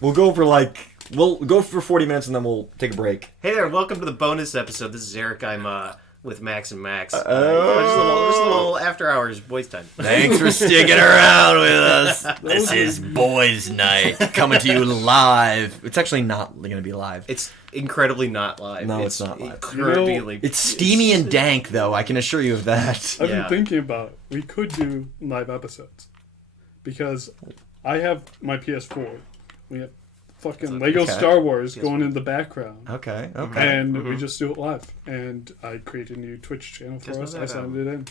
We'll go for 40 minutes and then we'll take a break. Hey there, welcome to the bonus episode. This is Eric. I'm with Max&Max. Just a little after hours boys time. Thanks for sticking around with us. This is Boys Night, coming to you live. It's actually not going to be live. It's incredibly not live. No, it's not live. It's steamy and dank, though. I can assure you of that. I've been thinking about we could do live episodes because I have my PS4. We have fucking Lego Star Wars going in the background. Okay. And we just do it live. And I created a new Twitch channel for us. I signed it in. You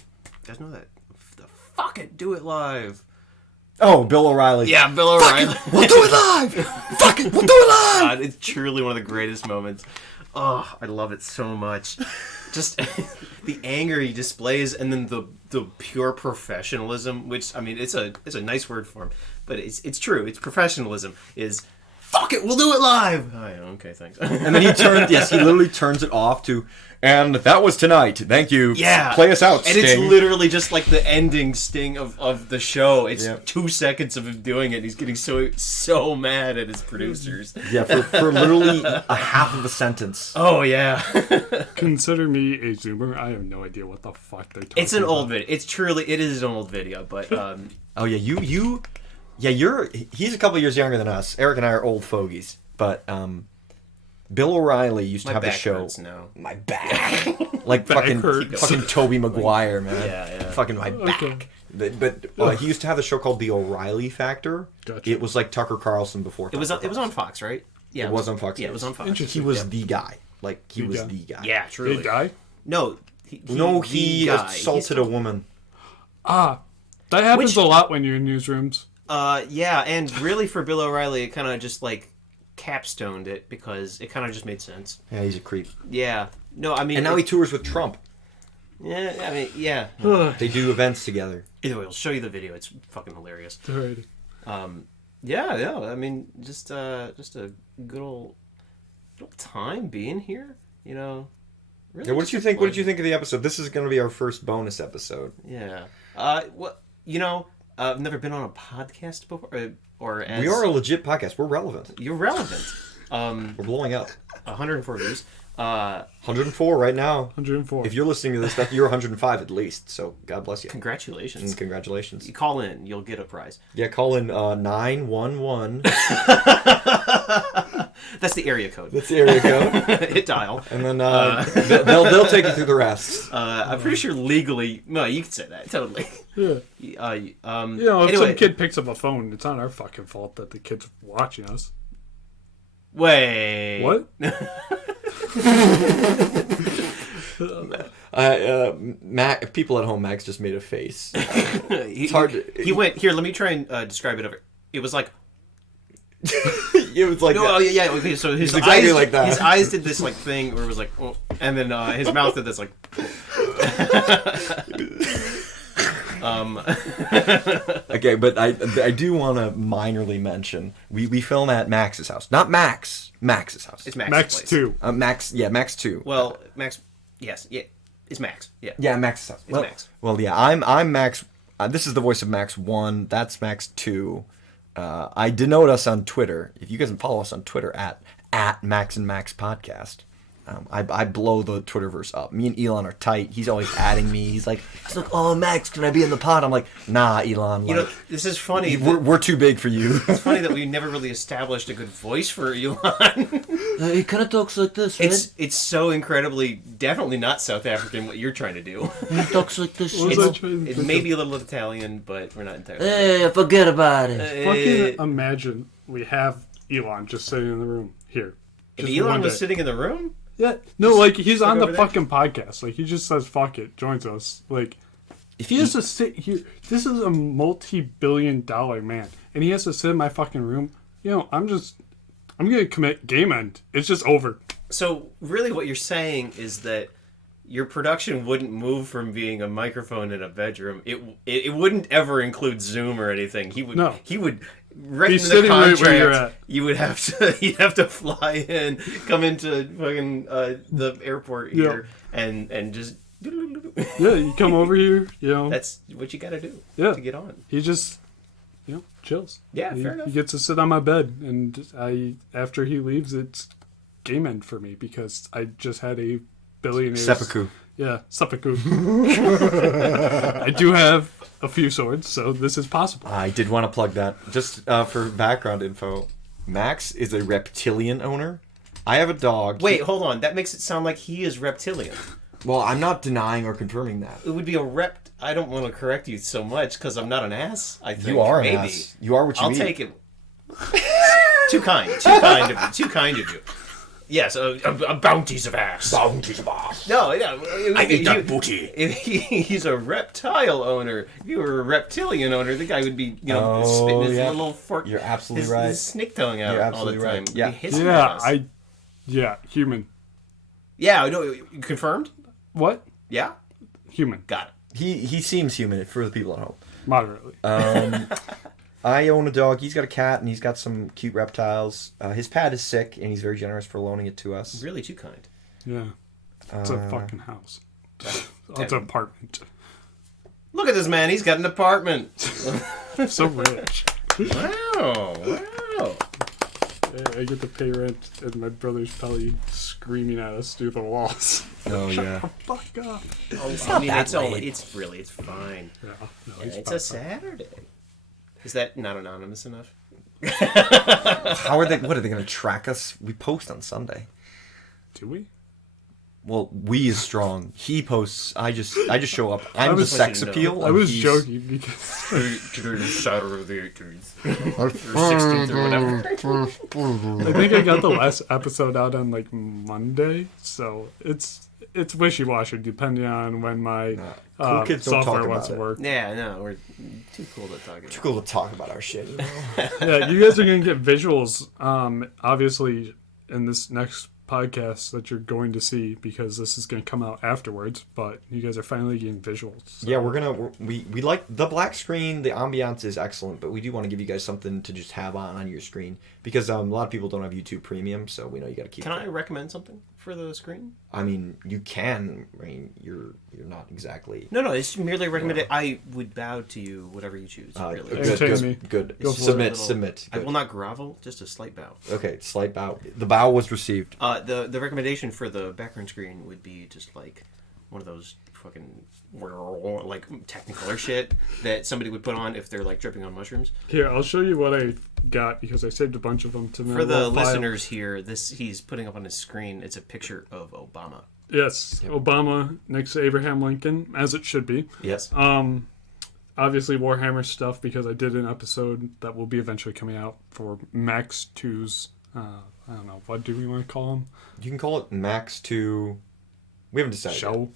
guys know that? Fuck it, do it live. Oh, Bill O'Reilly. Yeah, Bill O'Reilly. We'll do it live. Fuck it, we'll do it live. God, it's truly one of the greatest moments. Oh, I love it so much. Just the anger he displays, and then the pure professionalism, which I mean, it's a nice word for him, but it's true. It's professionalism. Is fuck it, we'll do it live. Oh, yeah, okay, thanks. And then he literally turns it off to, and that was tonight. Thank you. Yeah. Play us out, and Sting. it's literally just like the ending sting of the show. It's 2 seconds of him doing it, and he's getting so mad at his producers. Yeah, for literally a half of a sentence. Oh, yeah. Consider me a Zoomer. I have no idea what the fuck they're talking about. It's an old video. It is an old video, but... Oh, yeah, he's a couple years younger than us. Eric and I are old fogies, but Bill O'Reilly used to have a show. My back, like fucking Tobey Maguire, man. Yeah. Fucking my back. But he used to have a show called The O'Reilly Factor. Gotcha. It was like Tucker Carlson before. It was on Fox, right? Yeah, it was on Fox. Yeah, it was on Fox. He was the guy. Like he was the guy. Yeah, truly. Did he die? No, he assaulted a woman. That happens a lot when you're in newsrooms. Yeah, and really for Bill O'Reilly, it kind of just like capstoned it because it kind of just made sense. Yeah, he's a creep. Yeah. No, I mean... And now he tours with Trump. Yeah, I mean, yeah. They do events together. Either way, I'll show you the video. It's fucking hilarious. Right. Yeah, I mean, just a good old time being here, you know. Really. Yeah, what did you think? What did you think of the episode? This is going to be our first bonus episode. Yeah. I've never been on a podcast before, or as... We are a legit podcast. We're relevant. You're relevant. We're blowing up. 104 views. 104 right now. 104. If you're listening to this, you're 105 at least. So God bless you. Congratulations. Congratulations. You call in, you'll get a prize. Yeah, call in 911. That's the area code. That's the area code. Hit dial. And then they'll take you through the rest. I'm pretty sure legally... No, you can say that. Totally. Yeah. If anyway, some kid picks up a phone, it's not our fucking fault that the kid's watching us. Wait. What? People at home, Max just made a face. It's hard. He went here. Let me try and describe it over. It was like. It was like. No, yeah. Okay, so his eyes exactly like that. His eyes did this like thing where it was like, oh, and then his mouth did this like. Okay, but I do want to minorly mention we film at Max's house, not Max's house. It's Max's Max place. 2. Max 2. Well, Max, yes, yeah, it's Max, yeah. Yeah, Max's house. It's Max. Well, yeah, I'm Max. This is the voice of Max 1. That's Max 2. I denote us on Twitter. If you guys follow us on Twitter at Max&Max Podcast. I blow the Twitterverse up. Me and Elon are tight. He's always adding me. He's like, oh, Max, can I be in the pod? I'm like, nah, Elon. You know, this is funny. We're too big for you. It's funny that we never really established a good voice for Elon. He kind of talks like this, right? It's so incredibly, definitely not South African what you're trying to do. He talks like this. It may be a little Italian, but we're not entirely sure. Hey, forget about it. Fucking imagine we have Elon just sitting in the room here. If Elon was sitting in the room? Yeah, no, like he's on the over there? fucking podcast. Like he just says "fuck it," joins us. Like if he has to sit here, this is a multi-billion-dollar man, and he has to sit in my fucking room. You know, I'm gonna commit game end. It's just over. So really, what you're saying is that your production wouldn't move from being a microphone in a bedroom. It wouldn't ever include Zoom or anything. He would. No. He would. Right He's in the sitting contract, right where you're at. You'd have to fly in, come into fucking the airport here, and just. Yeah, you come over here. You know, That's what you got to do. Yeah. To get on. he just chills. Yeah, fair enough. He gets to sit on my bed, and after he leaves, it's game end for me because I just had a billionaire's... Seppuku. Yeah, seppuku. I do have a few swords, so this is possible. I did want to plug that. Just for background info, Max is a reptilian owner. I have a dog. Wait, hold on. That makes it sound like he is reptilian. Well, I'm not denying or confirming that. It would be a rept. I don't want to correct you so much because I'm not an ass. I think You are an maybe. ass. You are what you I'll eat. take it. Too kind. Too kind of you. Too kind of you. Yes, a bounties of ass. Bounties of ass. No, yeah. I eat that booty. He's a reptile owner. If you were a reptilian owner, the guy would be, spitting his little fork. You're absolutely right. His snake tongue out You're all the absolutely time. right. Yeah. He'd be hissing at us. Human. Yeah, no, confirmed? What? Yeah? Human. Got it. He seems human for the people at home. Moderately. I own a dog. He's got a cat, and he's got some cute reptiles. His pet is sick, and he's very generous for loaning it to us. Really too kind. Yeah. It's a fucking house. It's an apartment. Look at this man. He's got an apartment. So rich. Wow. I get to pay rent, and my brother's probably screaming at us through the walls. Oh, yeah. Fuck up. It's fine. Yeah, no, Yeah, he's it's fine. a Saturday. Is that not anonymous enough? How are they? What are they going to track us? We post on Sunday. Do we? Well, we is strong. He posts. I just show up. I'm the was- sex you know. appeal. I and was he's- joking because Today's Saturday the 18th. Or 16th or whatever. I think I got the last episode out on like Monday, so it's wishy-washy depending on when my Cool kids don't software talk wants about to it. work. Yeah, no, we're too cool to talk about. Too cool to talk about our shit. You know? Yeah, you guys are gonna get visuals, obviously, in this next podcast that you're going to see because this is going to come out afterwards, but you guys are finally getting visuals. So. Yeah, we like the black screen. The ambiance is excellent, but we do want to give you guys something to just have on your screen because a lot of people don't have YouTube Premium, so we know you got to keep. Can I recommend something for the screen? I mean, you can. I mean, you're not exactly. No, it's merely recommended. I would bow to you, whatever you choose. Really. Entertain me. Good. Go for Submit. it. Submit. I Good. will not grovel, just a slight bow. Okay, slight bow. The bow was received. The recommendation for the background screen would be just like one of those fucking like Technicolor shit that somebody would put on if they're like dripping on mushrooms. Here, I'll show you what I got because I saved a bunch of them to For the listeners here, he's putting up on his screen. It's a picture of Obama. Yes, yep. Obama next to Abraham Lincoln, as it should be. Yes. Obviously Warhammer stuff because I did an episode that will be eventually coming out for Max 2's. I don't know, what do we want to call him? You can call it Max 2. We haven't decided. Show.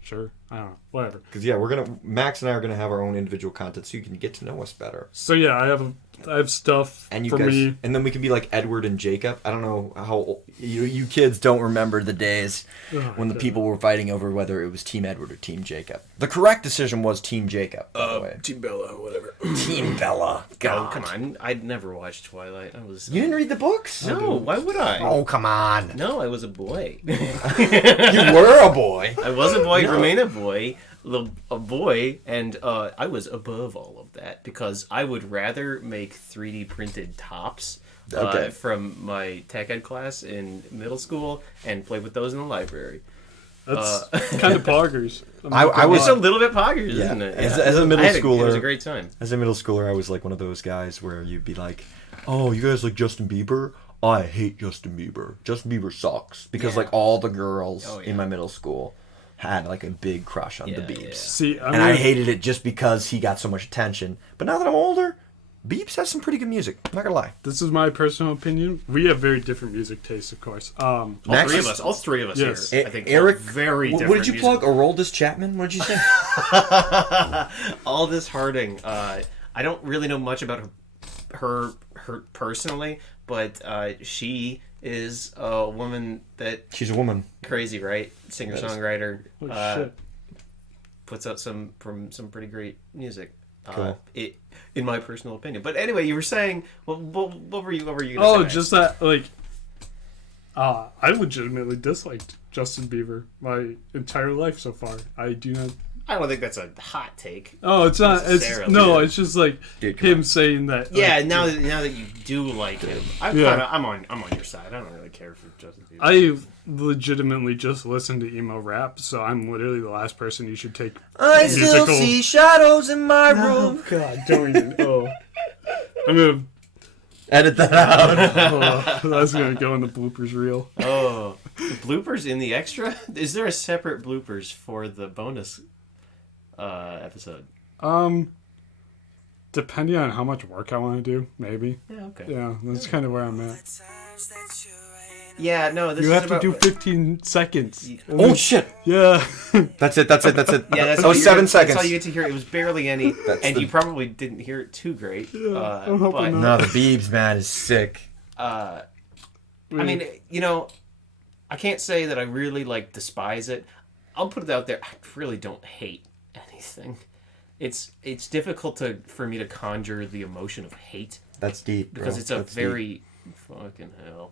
Sure. I don't know. Whatever. Because Max and I are gonna have our own individual content, so you can get to know us better. So yeah, I have stuff And you for guys, me. and then we can be like Edward and Jacob. I don't know how old, you kids don't remember the days when the people were fighting over whether it was Team Edward or Team Jacob. The correct decision was Team Jacob. By the way. Team Bella, whatever. Team Bella. God, Oh, come on. I'd never watched Twilight. I was. You didn't read the books? No, why would I? Oh, come on. No, I was a boy. You were a boy. I was a boy, remain a boy, a boy, and I was above all of that because I would rather make 3D printed tops Okay. from my tech ed class in middle school and play with those in the library. That's kind of poggers. I was It's a little bit poggers, Yeah. isn't it? As a middle It was schooler- a great time. As a middle schooler, I was like one of those guys where you'd be like, "Oh, you guys like Justin Bieber? I hate Justin Bieber. Justin Bieber sucks." Because Yeah. like all the girls Oh, yeah. in my middle school had like a big crush on the Yeah, Biebs. yeah. See, And I hated it just because he got so much attention. But now that I'm older, Biebs has some pretty good music. I'm not gonna lie. This is my personal opinion. We have very different music tastes, of course. All Max three is- of us. All three of us Yes. here. I think Eric, very what different. did you plug? Aroldis Chapman? What did you say? Aldous Harding. I don't really know much about her personally, but she is a woman that She's a woman. crazy, right? Singer songwriter. Oh, shit. Puts out some pretty great music. Cool. In my personal opinion. But anyway, you were saying what were you gonna Oh, say? just that, like, I legitimately disliked Justin Bieber my entire life so far. I do not I don't think that's a hot take. Oh, it's not. It's necessarily. no. It's just like Dude, come him on. saying that. Yeah, like, now that you do like him, I'm on your side. I don't really care for Justin Bieber. I legitimately just listen to emo rap, so I'm literally the last person you should take. I still musical- see shadows in my room. God, don't even. Oh, I'm gonna. Edit that out. Oh, that's gonna go in the bloopers reel. Oh, bloopers in the extra? Is there a separate bloopers for the bonus episode? Depending on how much work I want to do, maybe. Yeah, okay. Yeah, that's kind of where I'm at. Yeah, no, this You is have to about... do 15 seconds. Oh shit! Yeah. That's it. Yeah, Yeah, oh, 7 seconds. That's all you get to hear. It was barely any, and the- you probably didn't hear it too great. I'm hoping but, not. No, the Biebs, man, is sick. I mean, I can't say that I really despise it. I'll put it out there. I really don't hate anything. It's difficult for me to conjure the emotion of hate That's deep, bro. because it's a That's very fucking hell.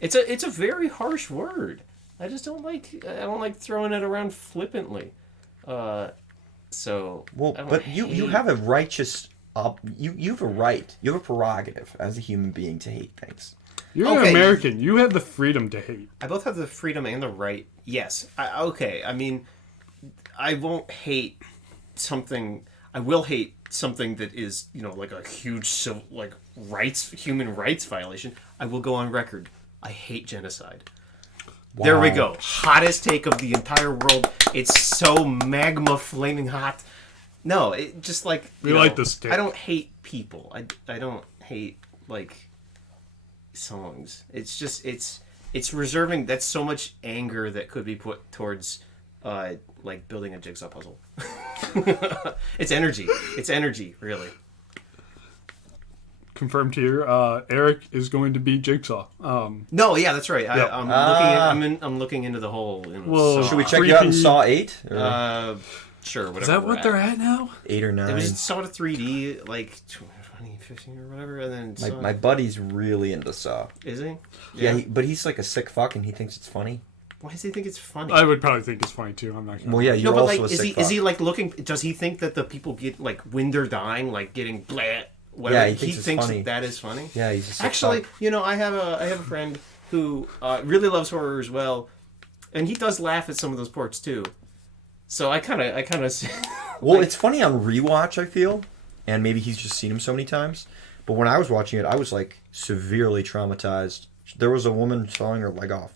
It's a very harsh word. I just don't like throwing it around flippantly. So Well, I don't but you hate- have a righteous you have a right, you have a prerogative as a human being to hate things. You're Okay. an American. You have the freedom to hate. I both have the freedom and the right. Yes. Okay. I mean, I won't hate something. I will hate something that is, like a huge human rights violation. I will go on record. I hate genocide. Wow. There we go. Hottest take of the entire world. It's so magma flaming hot. No, it just We like this take. I don't hate people. I don't hate songs. It's just it's reserving. That's so much anger that could be put towards building a jigsaw puzzle. It's energy. It's energy, really. Confirmed here. Eric is going to be Jigsaw. No, yeah, that's right. Yep. I'm looking into the whole. Well, Should we check you out in Creepy. Saw 8? Or Sure. Whatever. Is that we're what at. they're at now? 8 or 9? It was Saw to 3D 2015 or whatever, and then My buddy's really into Saw. is he? Yeah, but he's like a sick fuck and he thinks it's funny. Why does he think it's funny? I would probably think it's funny too. I'm not gonna. Well, yeah, No, you're but also a is sick he fuck. is he looking? Does he think that the people get when they're dying, getting blah? Whatever. Yeah, he thinks it's funny. that is funny. Yeah, he's a sick Actually, fuck. I have a friend who really loves horror as well, and he does laugh at some of those ports too. So I kind of. Well, it's funny on rewatch, I feel, and maybe he's just seen him so many times. But when I was watching it, I was severely traumatized. There was a woman sawing her leg off,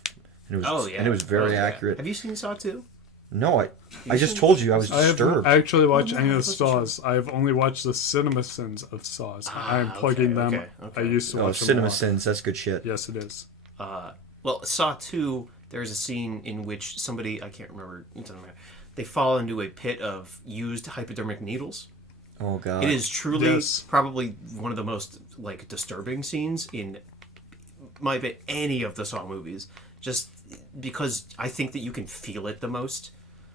and it was very accurate. Have you seen Saw 2? No, I just told you I was I haven't disturbed. actually watched any of the that's true. Saws. I've only watched the Cinema Sins of Saws. I'm plugging them. okay. I used to Oh, watch them a Cinema lot. Sins, that's good shit. Yes, it is. Well, Saw 2, there's a scene in which somebody, I can't remember, it doesn't matter, they fall into a pit of used hypodermic needles. Oh god. It is truly Yes. probably one of the most disturbing scenes in any of the Saw movies. Just because I think that you can feel it the most.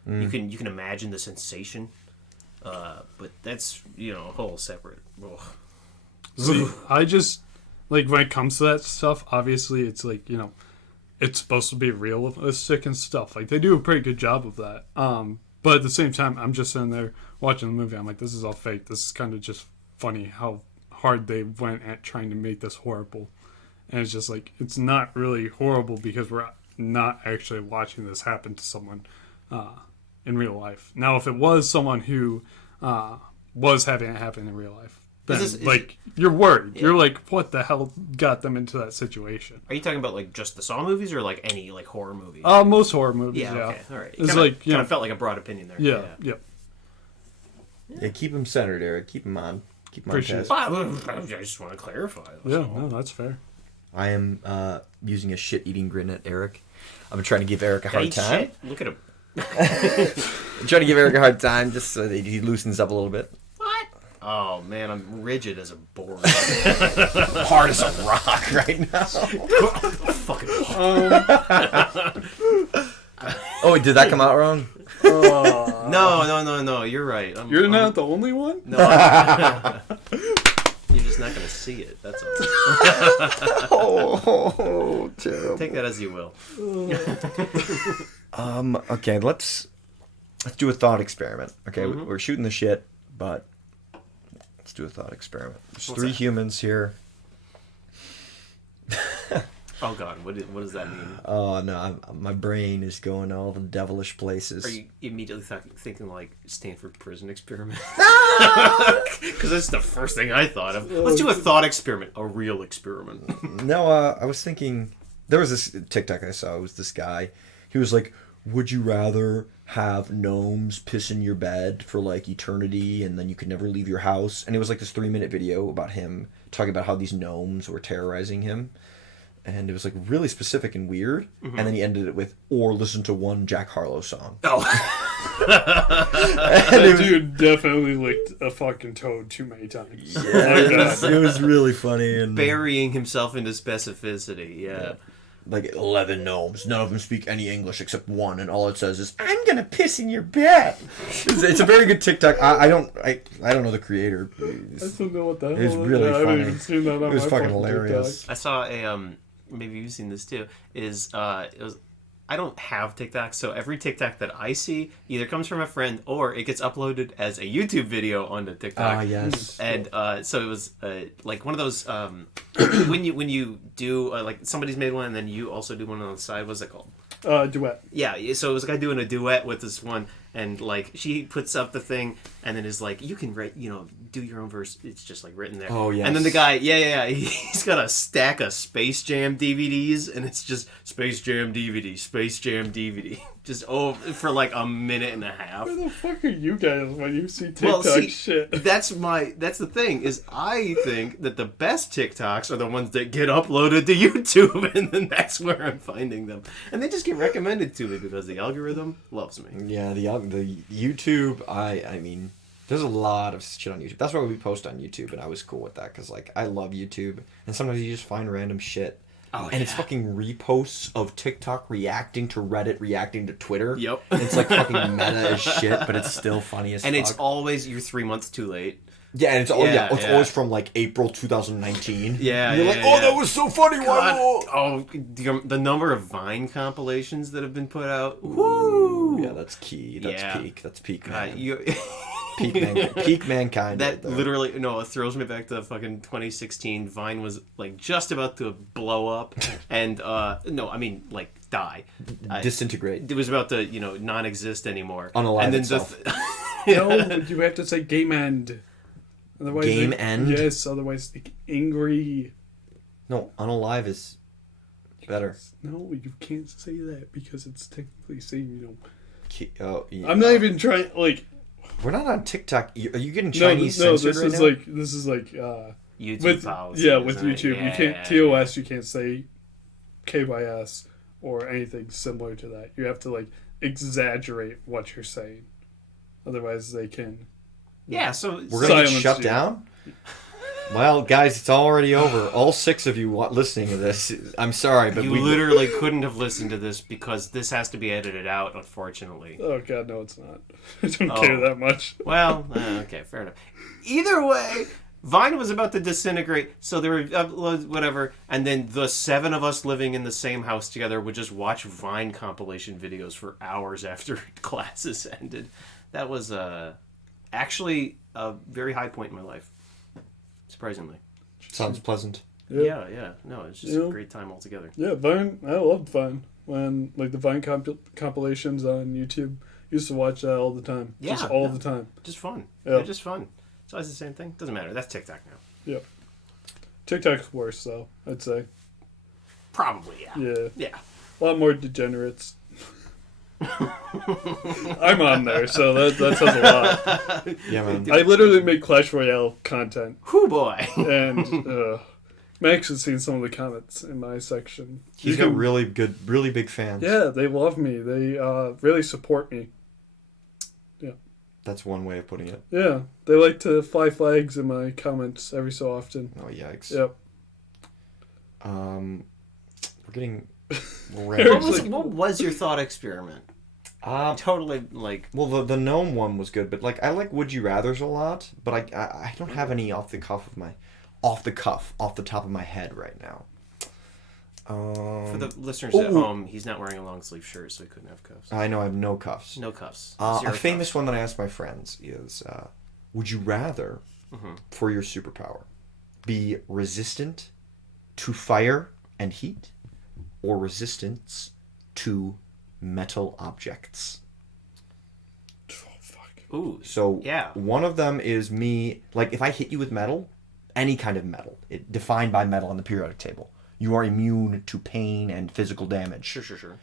You can imagine the sensation. But that's a whole separate. Ugh. See, I just when it comes to that stuff. Obviously, it's it's supposed to be realistic and stuff. They do a pretty good job of that. But at the same time, I'm just sitting there watching the movie. I'm like, this is all fake. This is kind of just funny how hard they went at trying to make this horrible. And it's just it's not really horrible because we're not actually watching this happen to someone in real life. Now, if it was someone who was having it happen in real life, then you're worried. Yeah. You're like, what the hell got them into that situation? Are you talking about just the Saw movies or any horror movies? Most horror movies. Yeah. Okay. All right. It's kind of felt like a broad opinion there. Yeah. Yep. Yeah, keep him centered, Eric. Keep him on. Keep him on Appreciate task. I just want to clarify. Yeah, no, that's fair. I am using a shit-eating grin at Eric. I'm trying to give Eric a hard Hey, time. shit. Look at him. I'm trying to give Eric a hard time just so that he loosens up a little bit. What? Oh man, I'm rigid as a board. Hard as a rock right now. Fucking. Oh, wait, did that come out wrong? No. You're right. You're not the only one? No. You're just not gonna see it. That's all. Oh, terrible. Take that as you will. Okay, let's let's do a thought experiment. Okay, we're shooting the shit, but let's do a thought experiment. There's What's three that? humans here. Oh God, what does that mean? Oh no, my brain is going all the devilish places. Are you immediately thinking like Stanford prison experiment? Because that's the first thing I thought of. Let's do a thought experiment, a real experiment. No, I was thinking there was this TikTok I saw. It was this guy. He was like, "Would you rather have gnomes piss in your bed for like eternity, and then you could never leave your house?" And it was like this 3-minute video about him talking about how these gnomes were terrorizing him, and it was like really specific and weird. And then he ended it with, "Or listen to one Jack Harlow song." Oh, And it That dude definitely licked a fucking toad too many times. it was really funny and burying himself into specificity. Yeah. like 11 gnomes. None of them speak any English except one, and all it says is, "I'm gonna piss in your bed." It's a very good TikTok. I don't know the creator. I don't know what that It was was. really I haven't funny. even seen that on It was my fucking hilarious. I saw a maybe you've seen this too. It was I don't have TikTok, so every TikTok that I see either comes from a friend or it gets uploaded as a YouTube video onto TikTok. Ah, yes. And so it was like one of those when you do like somebody's made one and then you also do one on the side. What's it called? Duet. Yeah, so it was a guy doing a duet with this one, and like she puts up the thing, and then is like, you can write, do your own verse. It's just like written there. Oh, yes. And then the guy, he's got a stack of Space Jam DVDs, and it's just Space Jam DVD, Space Jam DVD, just for like a minute and a half. Where the fuck are you guys when you see TikTok shit? That's the thing is I think that the best TikToks are the ones that get uploaded to YouTube, and then that's where I'm finding them, and they just get recommended to me because the algorithm loves me. Yeah, the YouTube. I mean, there's a lot of shit on YouTube. That's why we post on YouTube, and I was cool with that because like I love YouTube, and sometimes you just find random shit. Oh, and it's fucking reposts of TikTok reacting to Reddit, reacting to Twitter. Yep. It's like fucking meta as shit, but it's still funny as And fuck. it's always you're 3 months too late. Yeah, and it's it's Yeah. always from like April 2019. Yeah, And you're yeah, like, oh, yeah. that was so funny. God, Why? oh, the number of Vine compilations that have been put out. Woo! Yeah, that's key. That's Yeah. peak. That's peak, God, man. you, Peak mankind. that right there. literally it throws me back to fucking 2016. Vine was like just about to blow up, and no, I mean like die. Disintegrate. It was about to non-exist anymore. Unalive and then itself. No, you have to say game end. Otherwise, Game end? Yes, otherwise like, angry. No, unalive is better. No, you can't say that because it's technically saying Oh, yeah. I'm not even trying. Like, We're not on TikTok. Are you getting no, Chinese censored this right is now? like this is like YouTube with policy. yeah with isn't it? YouTube. You can't TOS. You can't say KYS or anything similar to that. You have to like exaggerate what you're saying. Otherwise, they can. Yeah, so We're gonna get Silence shut you. down. Well, guys, it's already over. All 6 of you listening to this, I'm sorry, but you we literally couldn't have listened to this because this has to be edited out, unfortunately. Oh God, no, it's not. I don't Oh. care that much. Well, okay, fair enough. Either way, Vine was about to disintegrate, so there were uploads, whatever, and then the 7 of us living in the same house together would just watch Vine compilation videos for hours after classes ended. That was actually a very high point in my life, surprisingly. sounds pleasant. Yeah. No, it's just Yeah. a great time altogether. Yeah, Vine. I loved Vine when like the Vine compilations on YouTube. Used to watch that all the time. Yeah, Just all yeah. the time. Just fun. Yeah. They're just fun. So it's the same thing. Doesn't matter. That's TikTok now. Yep. TikTok's worse though. I'd say. Probably, yeah. Yeah. Yeah. A lot more degenerates. I'm on there, so that says a lot. Yeah, man. I literally make Clash Royale content, Whoo boy. and Max has seen some of the comments in my section. He's You got can- really big fans. Yeah, they love me. They really support me. That's one way of putting it. Yeah, they like to fly flags in my comments every so often. Oh, yikes. Yep. We're getting... What was your thought experiment? Totally, like... Well, the gnome one was good, but like I like Would You Rather's a lot, but I don't have any off the top of my head right now. For the listeners at home, he's not wearing a long sleeve shirt, so he couldn't have cuffs. I know I have no cuffs. No cuffs. A famous cuffs. one that I ask my friends is, would you rather, for your superpower, be resistant to fire and heat, or resistance to metal objects? Oh, fuck. Ooh. So Yeah. one of them is me, like if I hit you with metal, any kind of metal, defined by metal on the periodic table, you are immune to pain and physical damage. Sure.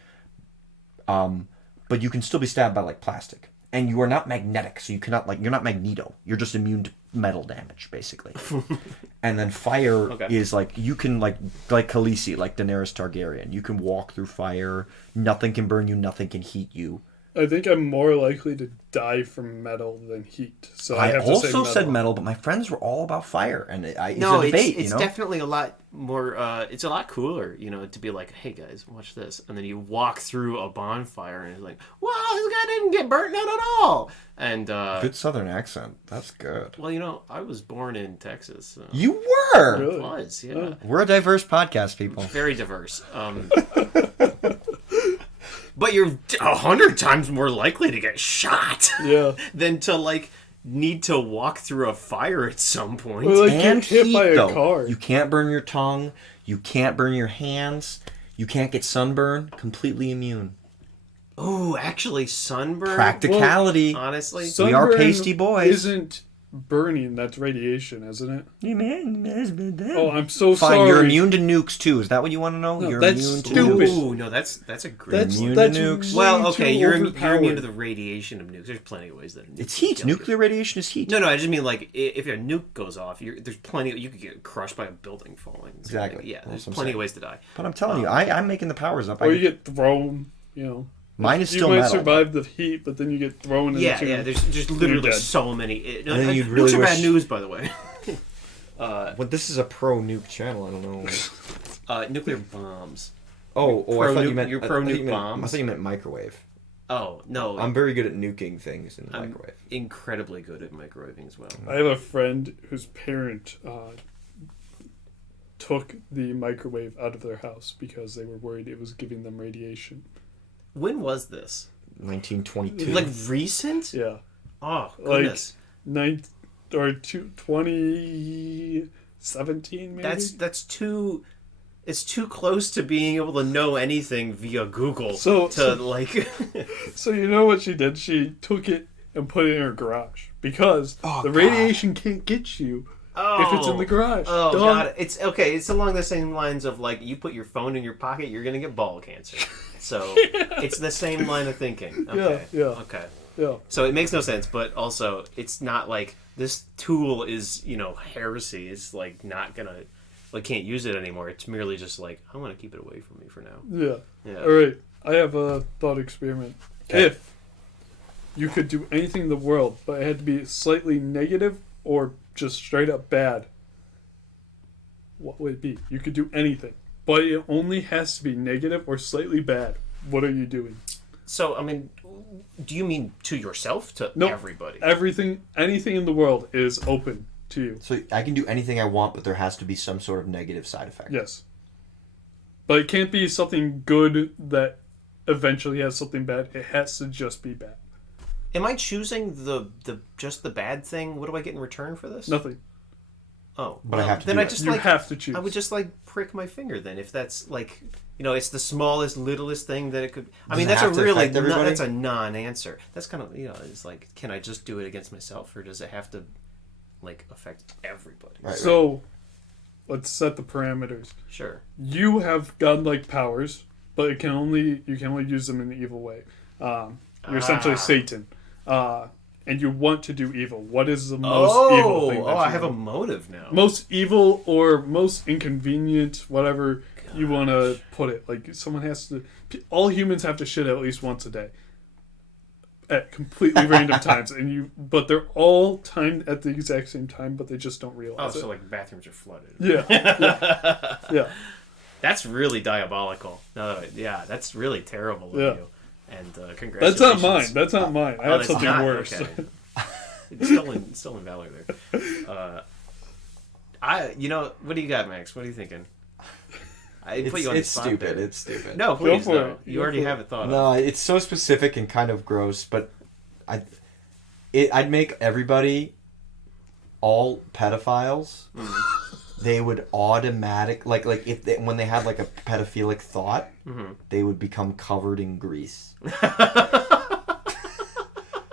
But you can still be stabbed by like plastic. And you are not magnetic, so you cannot you're not Magneto. You're just immune to metal damage, basically. And then fire is like you can like Khaleesi, like Daenerys Targaryen. You can walk through fire. Nothing can burn you. Nothing can heat you. I think I'm more likely to die from metal than heat. So I have to also say metal. said metal, but my friends were all about fire, and it's a debate. It's definitely a lot more. It's a lot cooler, to be like, "Hey guys, watch this," and then you walk through a bonfire, and it's like, "Wow, this guy didn't get burnt out at all." And good Southern accent. That's good. Well, I was born in Texas. So You were. Really? I was, yeah. Oh. We're a diverse podcast, people. Very diverse. But you're 100 times more likely to get shot than to need to walk through a fire at some point. Or And get hit heat, by a though. car. You can't burn your tongue. You can't burn your hands. You can't get sunburn. Completely immune. Oh, actually, sunburn. Practicality. Honestly, we are pasty boys. Isn't burning, that's radiation, isn't it? Oh, I'm so Fine, sorry. you're immune to nukes too. Is that what you want to know? No, you're that's immune to stupid. nukes. Ooh, no, that's a great. That's Immune one. to nukes. way Well, okay, too you're immune overpowered. to the radiation of nukes. There's plenty of ways that a nuke It's can heat. kill you. Nuclear radiation is heat. No, I just mean if a nuke goes off, there's plenty. You could get crushed by a building falling. Exactly. Yeah, there's That's what I'm plenty saying. of ways to die. But I'm telling you, I'm making the powers up. Or you get thrown, Mine is still you might metal. survive the heat, but then you get thrown into... Yeah. There's literally dead. so many. then you'd really Nukes are bad wish- news, by the way. But this is a pro nuke channel. I don't know. Nuclear bombs. I thought you meant you're I pro thought you nuke meant- bombs? I thought you meant microwave. Oh no, I'm very good at nuking things in the I'm microwave. incredibly good at microwaving as well. I have a friend whose parent took the microwave out of their house because they were worried it was giving them radiation. When was this? 1922. Like recent? Yeah. Oh goodness. 2017 maybe? That's too. It's too close to being able to know anything via Google. So So you know what she did? She took it and put it in her garage because Oh, the God. radiation can't get you if it's in the garage. Oh Done. god, it's okay. It's along the same lines of you put your phone in your pocket, you're gonna get ball cancer. So it's the same line of thinking. Okay. Yeah. Okay. Yeah. So it makes no sense, but also it's not like this tool is heresy. It's not gonna can't use it anymore. It's merely just I want to keep it away from me for now. Yeah. Yeah. All right. I have a thought experiment. Okay. If you could do anything in the world, but it had to be slightly negative or just straight up bad, what would it be? You could do anything, but it only has to be negative or slightly bad. What are you doing? So I mean, do you mean to yourself, to No. everybody? Anything in the world is open to you. So I can do anything I want, but there has to be some sort of negative side effect. Yes. But it can't be something good that eventually has something bad. It has to just be bad. Am I choosing the just the bad thing? What do I get in return for this? Nothing. Oh, But I have to then do I it. just You have to choose. I would just prick my finger then if that's it's the smallest, littlest thing that it could. I mean, Does it that's a have to really affect everybody? that's a non-answer. That's kind of it's can I just do it against myself, or does it have to affect everybody? Right. So, let's set the parameters. Sure. You have godlike powers, but you can only use them in an evil way. You're essentially Satan, and you want to do evil. What is the most evil thing? That I you have a want? motive now. Most evil or most inconvenient, whatever you want to put it. Someone has to. All humans have to shit at least once a day. At completely random times, but they're all timed at the exact same time, but they just don't realize it. So bathrooms are flooded. Yeah. That's really diabolical. No, that's really terrible of Yeah. you. And That's congratulations. not mine. That's not mine. I Oh, have that's something not? worse. Okay. It's still in valor there. What do you got, Max? What are you thinking? I put you on the It's spot stupid. there. It's stupid. No, please, for no. it. You Go already for have it. it thought of. No, it's so specific and kind of gross, but I'd make everybody all pedophiles. They would automatic like if they, when they had like a pedophilic thought, they would become covered in grease.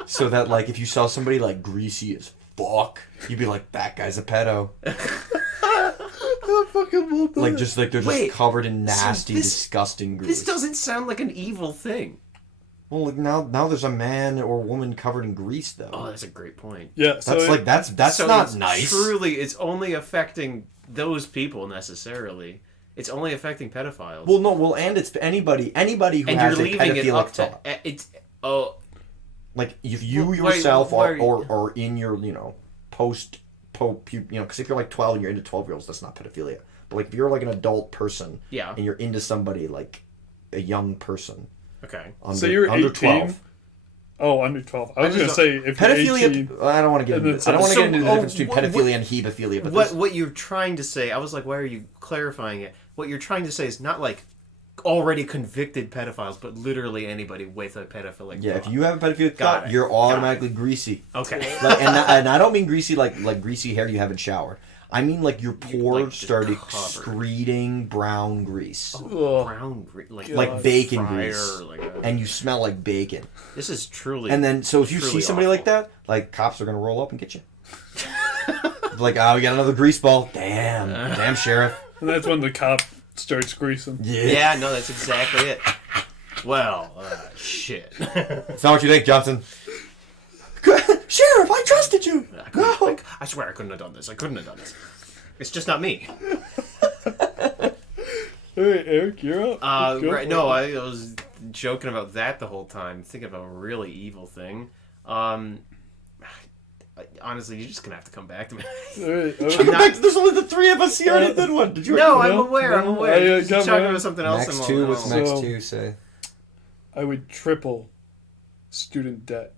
So that like if you saw somebody like greasy as fuck, you'd be like, that guy's a pedo. I fucking love that. Like just like they're just Wait, covered in nasty, this- disgusting grease. This doesn't sound like an evil thing. Well, like now there's a man or woman covered in grease though. Oh, that's a great point. Yeah, so That's like that's So not it's nice. Truly, it's only affecting those people necessarily. It's only affecting pedophiles. Well, no, well, and it's anybody who and you're has a leaving it pedophilic up thought. to it's. Oh, Like if you Why- yourself why- are in your because if you're like 12 and you're into 12-year-olds, that's not pedophilia. But like if you're like an adult person, Yeah. and you're into somebody like a young person, okay. under, So you're under 18? 12. Oh, under 12. I was I going to just say, if you're 18... Pedophilia. I don't want to get And into. then I don't want to so- get into the oh, difference between what- pedophilia and hebephilia. But What you're trying to say? I was like, why are you clarifying it? What you're trying to say is not like already convicted pedophiles, but literally anybody with a pedophilic. yeah, if thought. you have a pedophilic Got thought, it. you're automatically greasy. Okay. Like, and I don't mean greasy like greasy hair you haven't showered. I mean like your pores like, just started covered. excreting brown grease. Ugh. Brown, like Like bacon fryer, grease. like a- And you smell like bacon. this is truly. And then, so if you see truly somebody like awful. that, like cops are gonna roll up and get you. Like, oh, we got another grease ball. Damn, sheriff. And that's when the cop starts greasing. Yeah, no, that's exactly it. Well, shit. It's not what you think, Johnson. Sheriff, I trusted you. I swear I couldn't have done this. I couldn't have done this. It's just not me. Hey, Eric, you're up. Go Right? for No, it. I was joking about that the whole time, thinking about a really evil thing. Honestly, you're just gonna have to come back to me. All right, Come back to- There's only the three of us. He already did one. Did you? No, already- I'm aware. I'm no, aware. I, You're got talking mine. about something else. Max I'm 2, all- what's Max So- 2 say? I would triple student debt.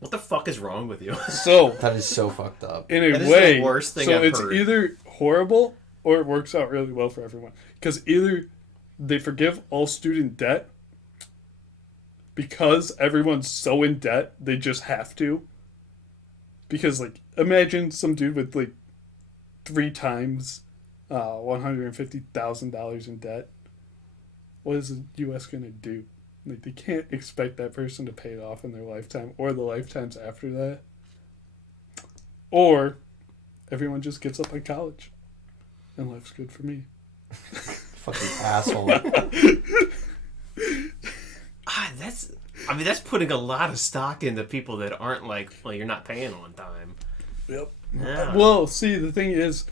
What the fuck is wrong with you? So, That is so fucked up. in a That is the way, worst thing so I've it's heard. either horrible or it works out really well for everyone. Because either they forgive all student debt because everyone's so in debt, they just have to. Because, like, imagine some dude with, like, 3 times $150,000 in debt. What is the U.S. going to do? Like, they can't expect that person to pay it off in their lifetime or the lifetimes after that. Or everyone just gets up in college and life's good for me. Fucking asshole. That's putting a lot of stock into people that aren't like, well, you're not paying on time. Yep. Yeah. Well, see, the thing is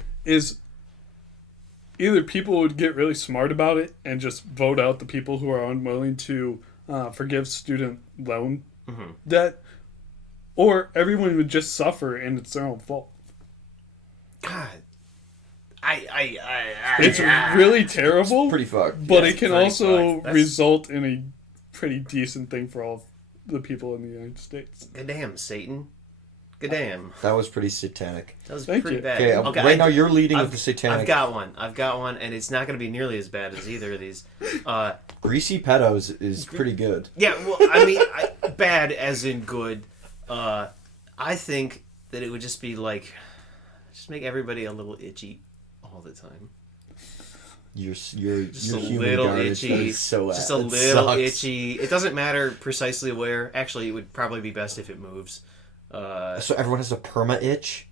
either people would get really smart about it and just vote out the people who are unwilling to forgive student loan debt, or everyone would just suffer and it's their own fault. God. It's really terrible, Pretty fucked. but Yeah, it can pretty also fucked. That's- result in a pretty decent thing for all the people in the United States. Good damn, Satan. Good damn. That was pretty satanic. That was Thank pretty you. bad. Okay, right now you're leading I've, with the satanic. I've got one, and it's not going to be nearly as bad as either of these. Greasy pedos is pretty good. Yeah, well, I mean, bad as in good. I think that it would just be like, just make everybody a little itchy all the time. You're Just you're a human little garbage. That itchy. is so Just a it little sucks. itchy. It doesn't matter precisely where. Actually, it would probably be best if it moves. So everyone has a perma itch.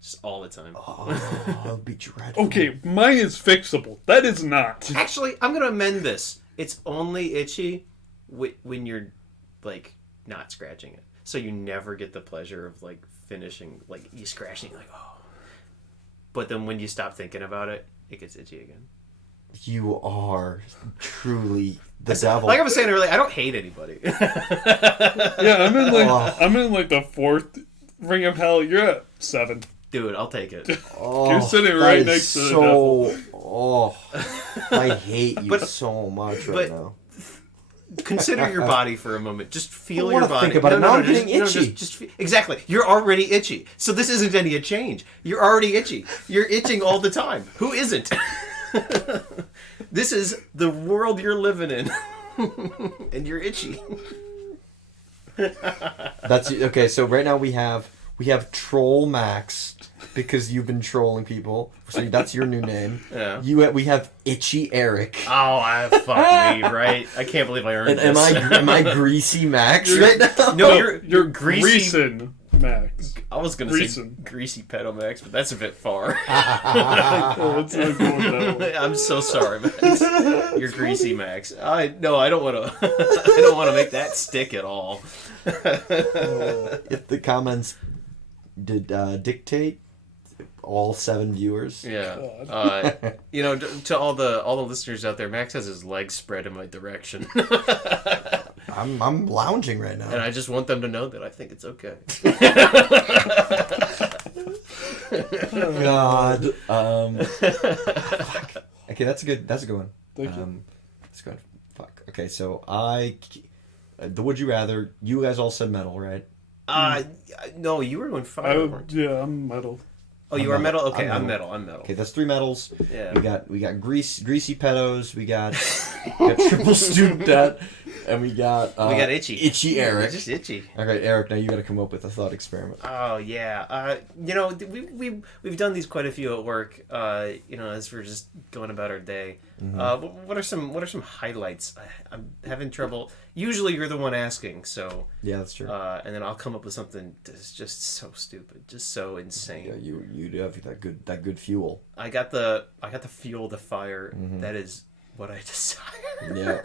Just all the time. Oh, that would be dreadful. Okay, mine is fixable. That is not. Actually, I'm gonna amend this. It's only itchy when you're like not scratching it, so you never get the pleasure of like finishing, like you scratching, like oh. But then when you stop thinking about it, it gets itchy again. You are truly the devil. Like I was saying earlier, I don't hate anybody. Yeah, Oh. I'm in like the 4th ring of hell. You're at 7. Dude, I'll take it. Oh, You're sitting that right is next to the so, Oh, I hate you But- so much right but- now. Consider your body for a moment. Just feel I your wanna body. think about it. Now I'm just, getting itchy. Exactly. You're already itchy. So this isn't any a change. You're already itchy. You're itching all the time. Who isn't? This is the world you're living in. And you're itchy. That's okay. So right now we have Troll Max because you've been trolling people. So that's your new name. Yeah. We have Itchy Eric. Oh, fuck me, right? I can't believe I earned And this. am I Greasy Max right now? No, you're Greasy greasy. Max. I was gonna say greasy pedo Max, but that's a bit far. Oh, let's not go with that one. I'm so sorry, Max. You're greasy Max. I don't want to. I don't want to make that stick at all. If the comments did dictate, all 7 viewers. Yeah. To all the listeners out there, Max has his legs spread in my direction, I'm lounging right now. and I just want them to know that I think it's okay. God. Fuck. Okay, that's a good one. Thank you. That's good. Fuck. Okay, so the Would You Rather. You guys all said metal, right? No, you were doing fire. weren't you? Yeah, I'm metal. Oh, you are metal. Okay, I'm I'm metal. Okay, that's 3 metals. Yeah. We got greasy pedos. We got triple stoop debt, and we got itchy Eric. Just itchy. Okay, Eric. Now you got to come up with a thought experiment. Oh yeah. We've done these quite a few at work. As we're just going about our day. What are some highlights? I'm having trouble. Usually you're the one asking, so Yeah, that's true. and then I'll come up with something that's just so stupid, just so insane. Yeah, you do have that good fuel. I got the fuel, the fire. That is what I desire. Yeah.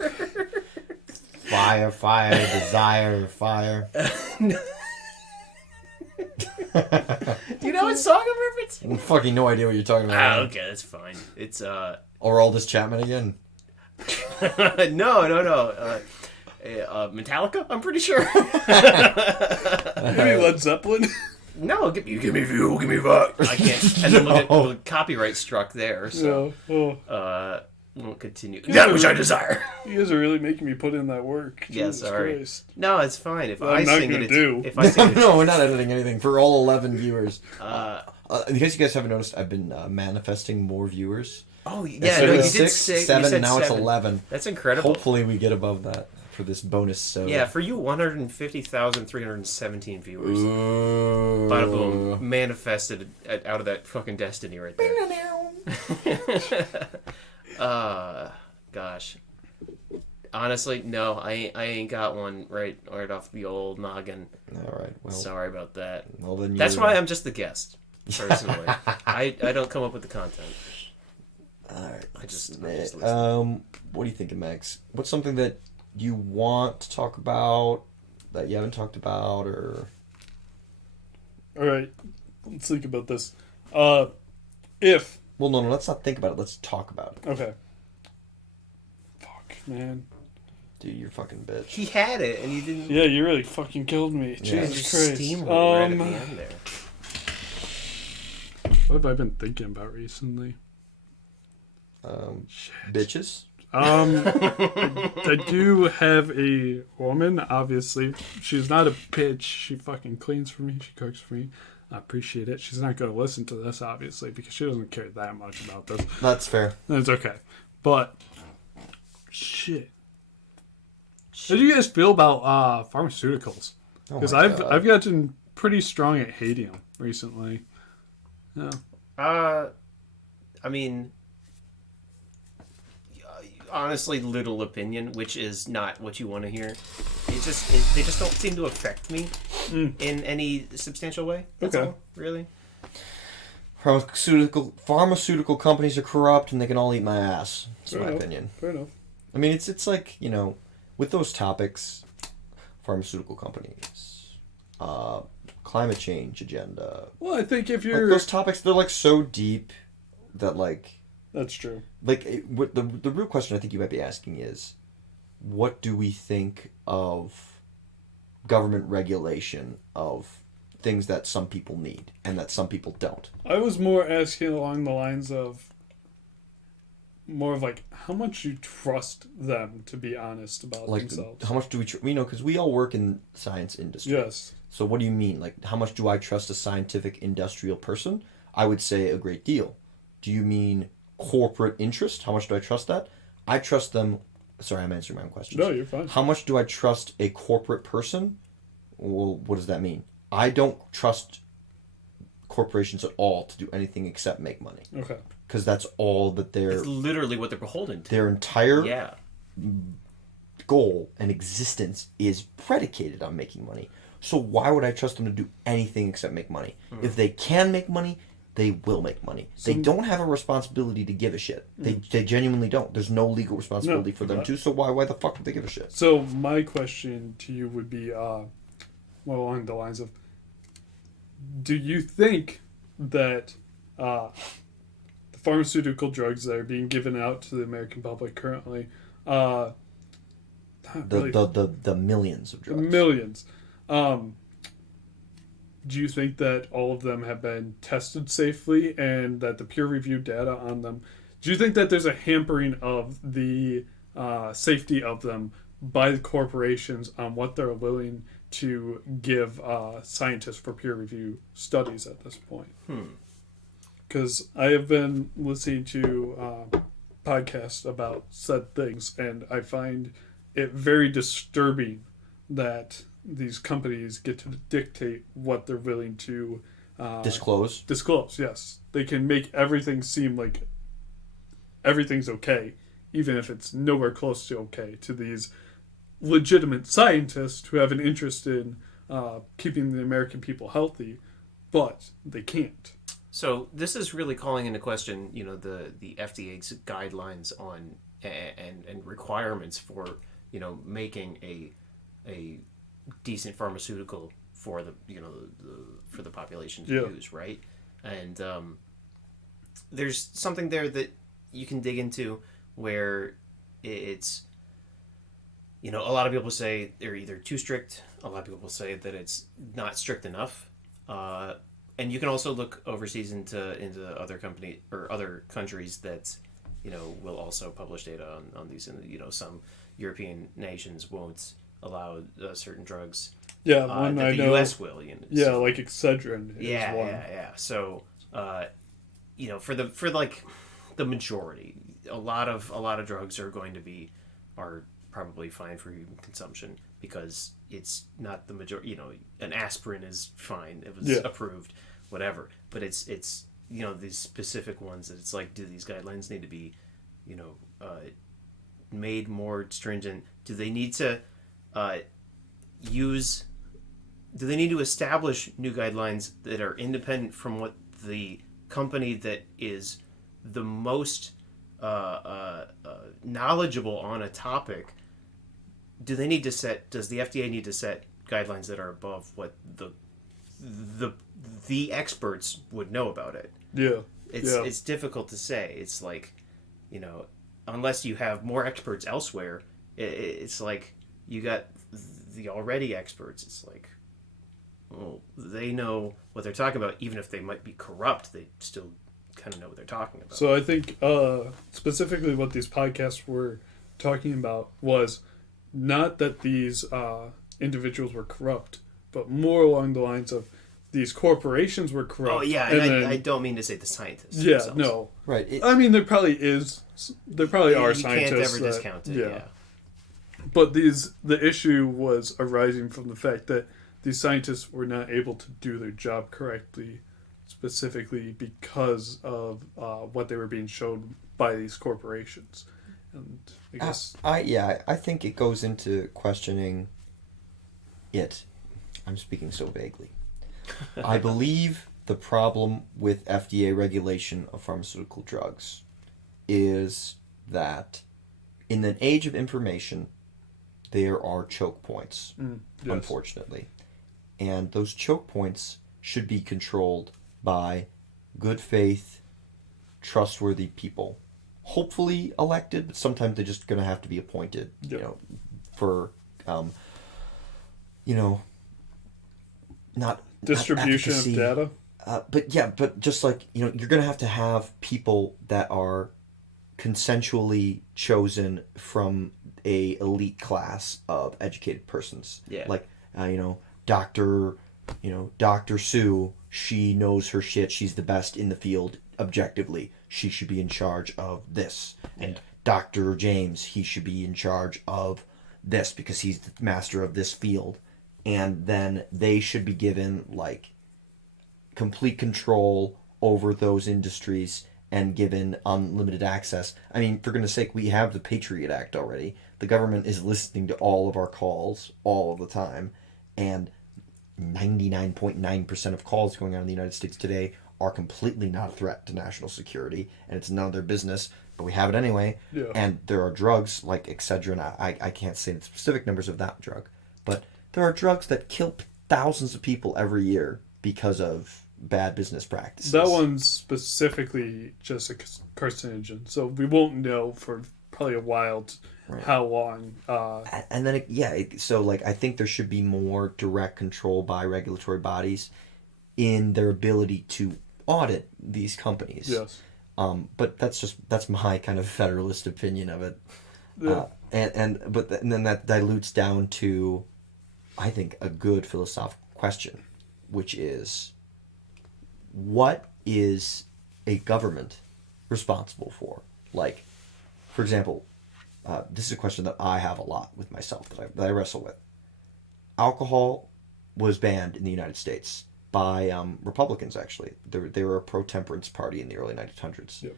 Fire, desire, fire. Do you know what song I'm referencing? Fucking no idea what you're talking about. Okay, that's fine. It's Or Aldous Chapman again. no. Metallica, I'm pretty sure. Maybe Led Zeppelin. No, give me fuel, give me fuck. I can't. And then we'll get copyright struck there. So won't continue. That which I desire. You guys are really making me put in that work. Yeah, Jesus sorry. Christ. No, it's fine. If Well, I I'm not sing gonna it, do. if I sing it, No, we're not editing anything for all 11 viewers. In case you guys haven't noticed, I've been manifesting more viewers. oh It yeah, no, started you at did 6, say 7, you said and now it's 7. 11. That's incredible. Hopefully we get above that for this bonus. So Yeah, for you, 150,317 viewers. Ooh. Bada boom, manifested out of that fucking destiny right there. Gosh. Honestly, no, I ain't got one right off the old noggin. All right. Well, Sorry about that. well then. That's why I'm just the guest, personally. I don't come up with the content. All right. I just listen. What do you think, Max? What's something that you want to talk about that you haven't talked about, or? All right, let's think about this. If Well, no. Let's not think about it. Let's talk about it. okay. Fuck, man. Dude, you're fucking bitch. He had it, and you didn't. Yeah, you really fucking killed me. Yeah. Jesus Just Christ. steamroll right at the end there. What have I been thinking about recently? Bitches. I do have a woman, obviously. She's not a bitch. She fucking cleans for me. She cooks for me. I appreciate it. She's not going to listen to this, obviously, because she doesn't care that much about this. That's fair. That's okay. But, shit. How do you guys feel about pharmaceuticals? Oh Because my I've God. gotten pretty strong at hating them recently. Yeah. I mean, honestly, little opinion, which is not what you want to hear. They just don't seem to affect me in any substantial way. That's Okay. all, really. Pharmaceutical companies are corrupt, and they can all eat my ass. That's Fair my enough. opinion. Fair enough. I mean, it's like, with those topics, pharmaceutical companies, climate change agenda. Well, I think if Like you're... those topics, they're like so deep that That's true. what the real question I think you might be asking is, what do we think of government regulation of things that some people need and that some people don't? I was more asking along the lines of more of like how much you trust them to be honest about Like, themselves. how much do we, because we all work in science industry. Yes. So what do you mean? Like, how much do I trust a scientific industrial person? I would say a great deal. Do you mean corporate interest. How much do I trust that? I trust them. Sorry, I'm answering my own questions. No, you're fine. How much do I trust a corporate person? Well, what does that mean? I don't trust corporations at all to do anything except make money. Okay. Because that's all that It's literally what they're beholden to. their entire Yeah. goal and existence is predicated on making money. So why would I trust them to do anything except make money? If they can make money, they will make money. They don't have a responsibility to give a shit. They genuinely don't. There's no legal responsibility for them to. So why the fuck would they give a shit? So my question to you would be, well, along the lines of, do you think that the pharmaceutical drugs that are being given out to the American public currently, The millions of drugs. millions, do you think that all of them have been tested safely and that the peer-reviewed data on them, do you think that there's a hampering of the safety of them by the corporations on what they're willing to give scientists for peer-review studies at this point? Because I have been listening to podcasts about said things, and I find it very disturbing that these companies get to dictate what they're willing to Disclose. disclose. Yes, they can make everything seem like everything's okay, even if it's nowhere close to okay, to these legitimate scientists who have an interest in keeping the American people healthy, but they can't. So this is really calling into question, the FDA's guidelines on and requirements for, making a decent pharmaceutical for the for the population to use, right? And there's something there that you can dig into where it's, a lot of people say they're either too strict. A lot of people say that it's not strict enough. And you can also look overseas into other company or other countries that, will also publish data on these. And, some European nations won't allow certain drugs. Yeah, one that I the know. U.S. will. Yeah, like Excedrin is Yeah, one. yeah. So, for the majority, a lot of drugs are probably fine for human consumption because it's not the majority. An aspirin is fine; it was approved, whatever. But it's these specific ones that it's like, do these guidelines need to be, made more stringent? Do they need to do they need to establish new guidelines that are independent from what the company that is the most knowledgeable on a topic, does the FDA need to set guidelines that are above what the experts would know about it? Yeah. It's difficult to say. It's like, unless you have more experts elsewhere, it's like you got the already experts. It's like, well, they know what they're talking about, even if they might be corrupt. They still kind of know what they're talking about. So I think specifically what these podcasts were talking about was not that these individuals were corrupt, but more along the lines of these corporations were corrupt. Oh yeah, and I don't mean to say the scientists. Yeah, themselves. no. Right. I mean, there probably are you scientists. can't ever that, discount it. Yeah. But the issue was arising from the fact that these scientists were not able to do their job correctly, specifically because of what they were being shown by these corporations. And I guess I think it goes into questioning it. I'm speaking so vaguely. I believe the problem with FDA regulation of pharmaceutical drugs is that in an age of information, there are choke points, unfortunately. And those choke points should be controlled by good faith, trustworthy people. Hopefully elected, but sometimes they're just going to have to be appointed, for, not distribution not of data. But just like, you're going to have people that are consensually chosen from a elite class of educated persons. Yeah. Like, Dr. Dr. Sue, she knows her shit. She's the best in the field objectively. She should be in charge of this. And Dr. James, he should be in charge of this because he's the master of this field. And then they should be given like complete control over those industries and given unlimited access. I mean, for goodness sake, we have the Patriot Act already. The government is listening to all of our calls all of the time, and 99.9% of calls going on in the United States today are completely not a threat to national security, and it's none of their business, but we have it anyway. Yeah. And there are drugs like Excedrin. I can't say the specific numbers of that drug, but there are drugs that kill thousands of people every year because of bad business practices. That one's specifically just a carcinogen, so we won't know for probably a while how long. And then, so like I think there should be more direct control by regulatory bodies in their ability to audit these companies. Yes. But that's my kind of federalist opinion of it. Yeah. And then that dilutes down to, I think, a good philosophical question, which is, what is a government responsible for? Like, for example, this is a question that I have a lot with myself that I wrestle with. Alcohol was banned in the United States by Republicans, actually. They were a pro-temperance party in the early 1900s. Yep.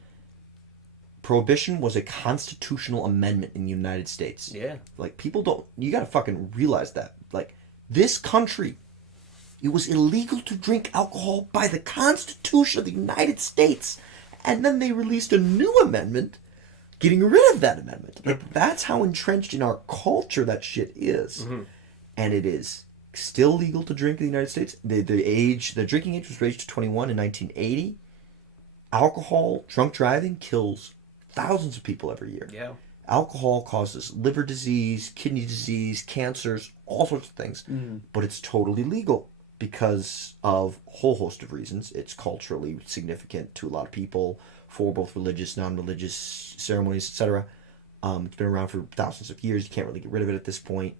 Prohibition was a constitutional amendment in the United States. Yeah. Like, people don't... You gotta fucking realize that. Like, this country... It was illegal to drink alcohol by the Constitution of the United States. And then they released a new amendment getting rid of that amendment. Like, that's how entrenched in our culture that shit is. Mm-hmm. And it is still legal to drink in the United States. The drinking age was raised to 21 in 1980. Alcohol, drunk driving kills thousands of people every year. Yeah. Alcohol causes liver disease, kidney disease, cancers, all sorts of things. Mm-hmm. But it's totally legal because of a whole host of reasons. It's culturally significant to a lot of people for both religious, non-religious ceremonies, etc. It's been around for thousands of years. You can't really get rid of it at this point.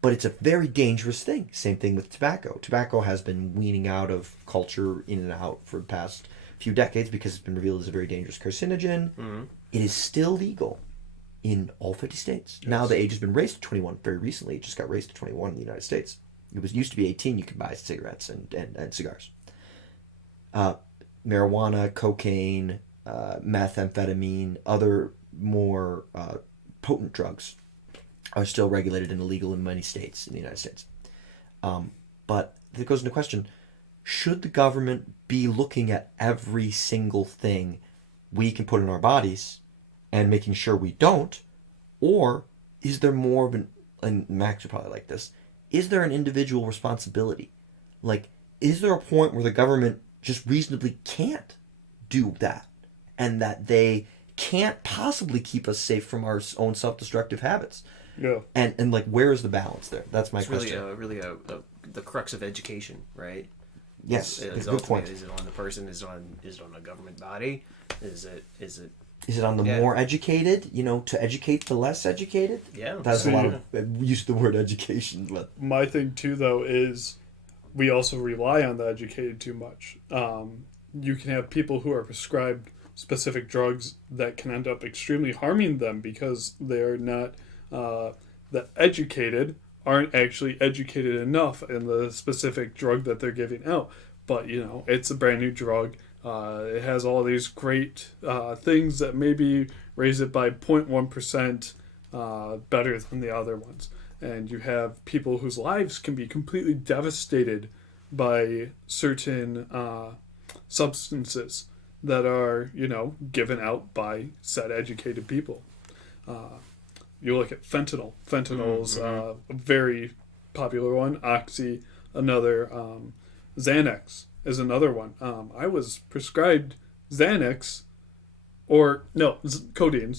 But it's a very dangerous thing. Same thing with tobacco. Tobacco has been weaning out of culture in and out for the past few decades because it's been revealed as a very dangerous carcinogen. Mm-hmm. It is still legal in all 50 states. Yes. Now the age has been raised to 21 very recently. It just got raised to 21 in the United States. It used to be 18. You could buy cigarettes and cigars. Marijuana, cocaine, methamphetamine, other more potent drugs are still regulated and illegal in many states in the United States. But it goes into question, should the government be looking at every single thing we can put in our bodies and making sure we don't? Or is there more of and Max would probably like this, is there an individual responsibility? Like, is there a point where the government just reasonably can't do that? And that they can't possibly keep us safe from our own self-destructive habits? Yeah. And like, where is the balance there? That's my question. Really the crux of education, right? Yes, Is good point. Is it on the person? Is it on a government body? Is it on the more educated, to educate the less educated? Yeah. That's a lot of use of the word education. But my thing too, though, is we also rely on the educated too much. You can have people who are prescribed specific drugs that can end up extremely harming them because they're not the educated aren't actually educated enough in the specific drug that they're giving out. But it's a brand new drug. It has all these great things that maybe raise it by 0.1% better than the other ones. And you have people whose lives can be completely devastated by certain substances that are, given out by said educated people. You look at fentanyl. Fentanyl's a very popular one. Oxy, another. Xanax is another one. I was prescribed Xanax, codeine,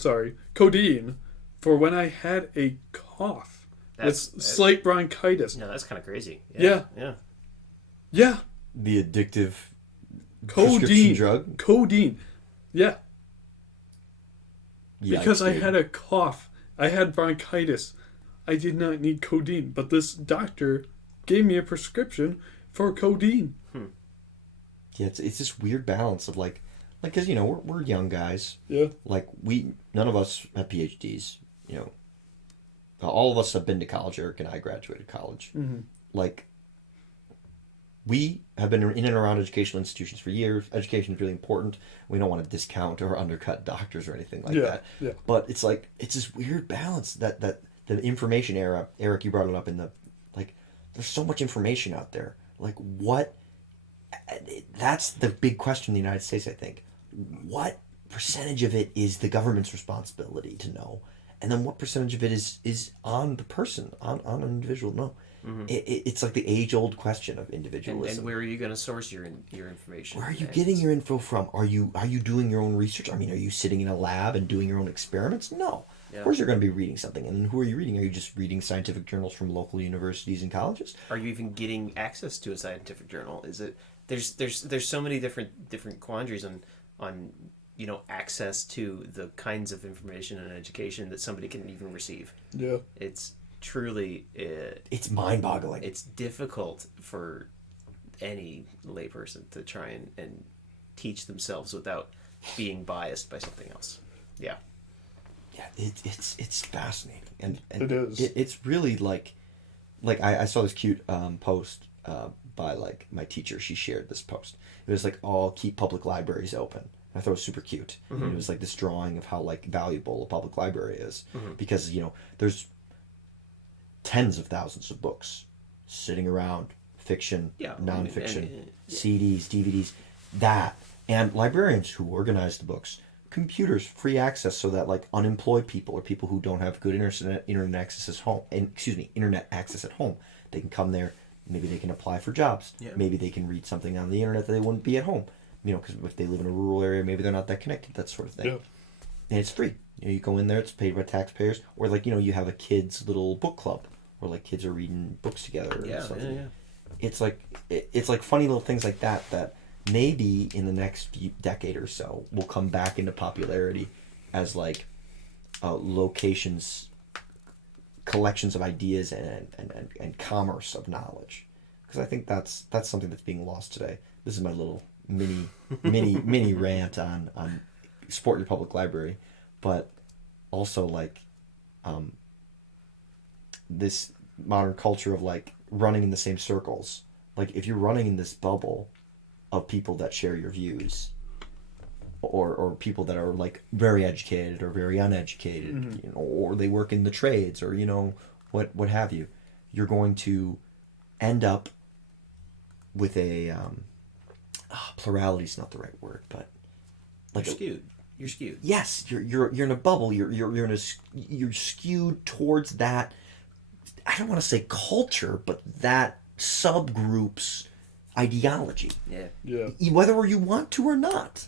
codeine, for when I had a cough. With slight bronchitis. No, that's kind of crazy. Yeah. the addictive prescription drug? Codeine. Yeah. Because I dude. had a cough. I had bronchitis. I did not need codeine. But this doctor gave me a prescription for codeine. Yeah, it's this weird balance of like, because we're young guys. Yeah. Like none of us have PhDs. All of us have been to college. Eric and I graduated college. Mm-hmm. Like, we have been in and around educational institutions for years. Education is really important. We don't want to discount or undercut doctors or anything like that. Yeah. But it's like, it's this weird balance that the information era. Eric, you brought it up in the, like, there's so much information out there. Like, what? That's the big question in the United States, I think. What percentage of it is the government's responsibility to know? And then what percentage of it is on the person, on an individual? No. Mm-hmm. It's like the age-old question of individualism. And where are you going to source your information? Where are you getting your info from? Are you doing your own research? I mean, are you sitting in a lab and doing your own experiments? No. Yeah. Of course you're going to be reading something. And who are you reading? Are you just reading scientific journals from local universities and colleges? Are you even getting access to a scientific journal? Is it there's so many different quandaries on access to the kinds of information and education that somebody can even receive. Yeah. It's truly it's mind-boggling. It's difficult for any layperson to try and teach themselves without being biased by something else. Yeah. Yeah, it's fascinating, and it is. It's really like I saw this cute post by like my teacher. She shared this post. It was like, "Oh, keep public libraries open." I thought it was super cute. Mm-hmm. And it was like this drawing of how like valuable a public library is, mm-hmm. because there's tens of thousands of books sitting around, fiction, nonfiction, CDs, DVDs, and librarians who organize the books, computers, free access, so that like unemployed people or people who don't have good internet access at home, they can come there. Maybe they can apply for jobs. Yeah. Maybe they can read something on the internet that they wouldn't be at home. Because if they live in a rural area, maybe they're not that connected, that sort of thing. Yeah. And it's free. You go in there, it's paid by taxpayers. Or like, you have a kids' little book club where like kids are reading books together. Yeah. It's like funny little things like that maybe in the next decade or so will come back into popularity as like locations, collections of ideas and commerce of knowledge. Because I think that's something that's being lost today. This is my little mini rant on support your public library, but also like this modern culture of like running in the same circles. Like if you're running in this bubble of people that share your views, or people that are like very educated or very uneducated, mm-hmm. Or they work in the trades, or what have you, you're going to end up with a plurality is not the right word, but like you're skewed. Yes, you're in a bubble. You're skewed towards that. I don't want to say culture, but that subgroup's ideology. Yeah. Whether you want to or not,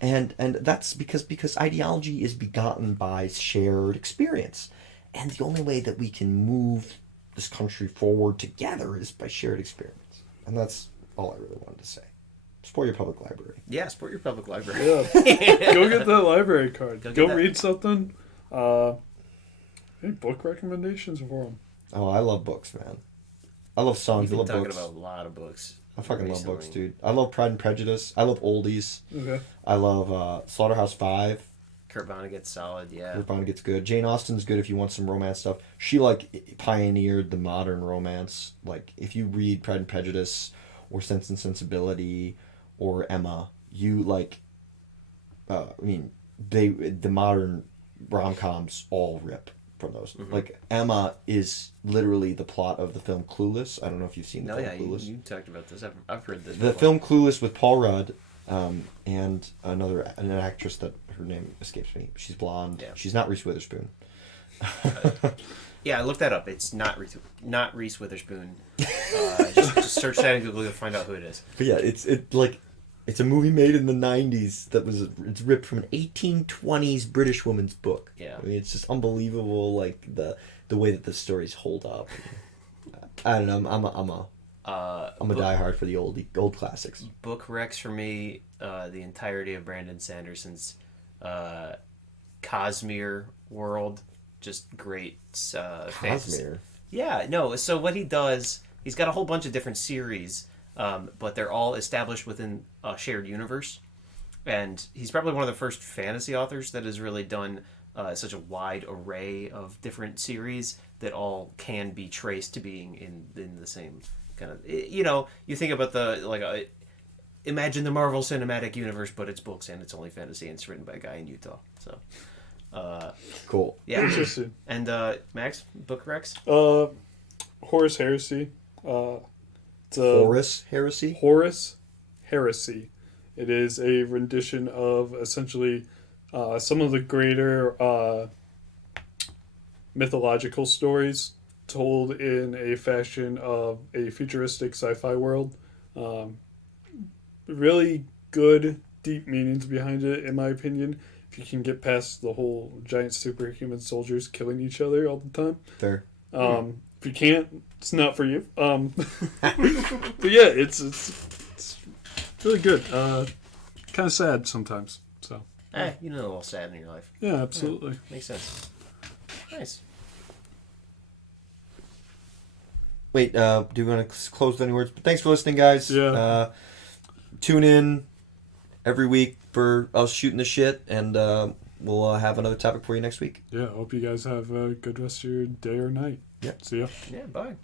and that's because ideology is begotten by shared experience, and the only way that we can move this country forward together is by shared experience, and that's all I really wanted to say. Support your public library. Yeah, support your public library. Yeah. Go get that library card. Go read something. Any book recommendations for them? Oh, I love books, man. I love songs. I love talking books. About a lot of books. I fucking love books, dude. I love Pride and Prejudice. I love oldies. Okay. I love Slaughterhouse-Five. Kurt Vonnegut's solid, yeah. Kurt Vonnegut's good. Jane Austen's good if you want some romance stuff. She like pioneered the modern romance. Like if you read Pride and Prejudice or Sense and Sensibility or Emma, you like the modern rom-coms all rip from those. Mm-hmm. Like Emma is literally the plot of the film Clueless. I don't know if you've seen the film Clueless. You talked about this. I've heard this. The film Clueless with Paul Rudd and an actress that her name escapes me. She's blonde. Yeah. She's not Reese Witherspoon. Yeah, I looked that up. It's not Reese Witherspoon. Just search that in Google to find out who it is. But yeah, it's a movie made in the 90s it's ripped from an 1820s British woman's book. Yeah. I mean, it's just unbelievable, like the way that the stories hold up. I don't know. I'm a diehard for the old classics. Book recs for me, the entirety of Brandon Sanderson's Cosmere world. Just great. Cosmere? Yeah, no. So what he does he's got a whole bunch of different series, but they're all established within a shared universe. And he's probably one of the first fantasy authors that has really done such a wide array of different series that all can be traced to being in the same kind of, you think about imagine the Marvel Cinematic Universe, but it's books and it's only fantasy and it's written by a guy in Utah. So, Cool. yeah. Interesting. And Max, book recs? Horus Heresy. It's Horus Heresy? Horus Heresy. It is a rendition of essentially some of the greater mythological stories told in a fashion of a futuristic sci-fi world. Really good, deep meanings behind it, in my opinion. If you can get past the whole giant superhuman soldiers killing each other all the time. Fair. If you can't, it's not for you. But yeah, it's really good. Kind of sad sometimes. So. A little sad in your life. Yeah, absolutely. Yeah, makes sense. Nice. Wait, do you want to close with any words? But thanks for listening, guys. Yeah. Tune in every week for us shooting the shit, and we'll have another topic for you next week. Yeah, hope you guys have a good rest of your day or night. Yeah. See ya. Yeah, bye.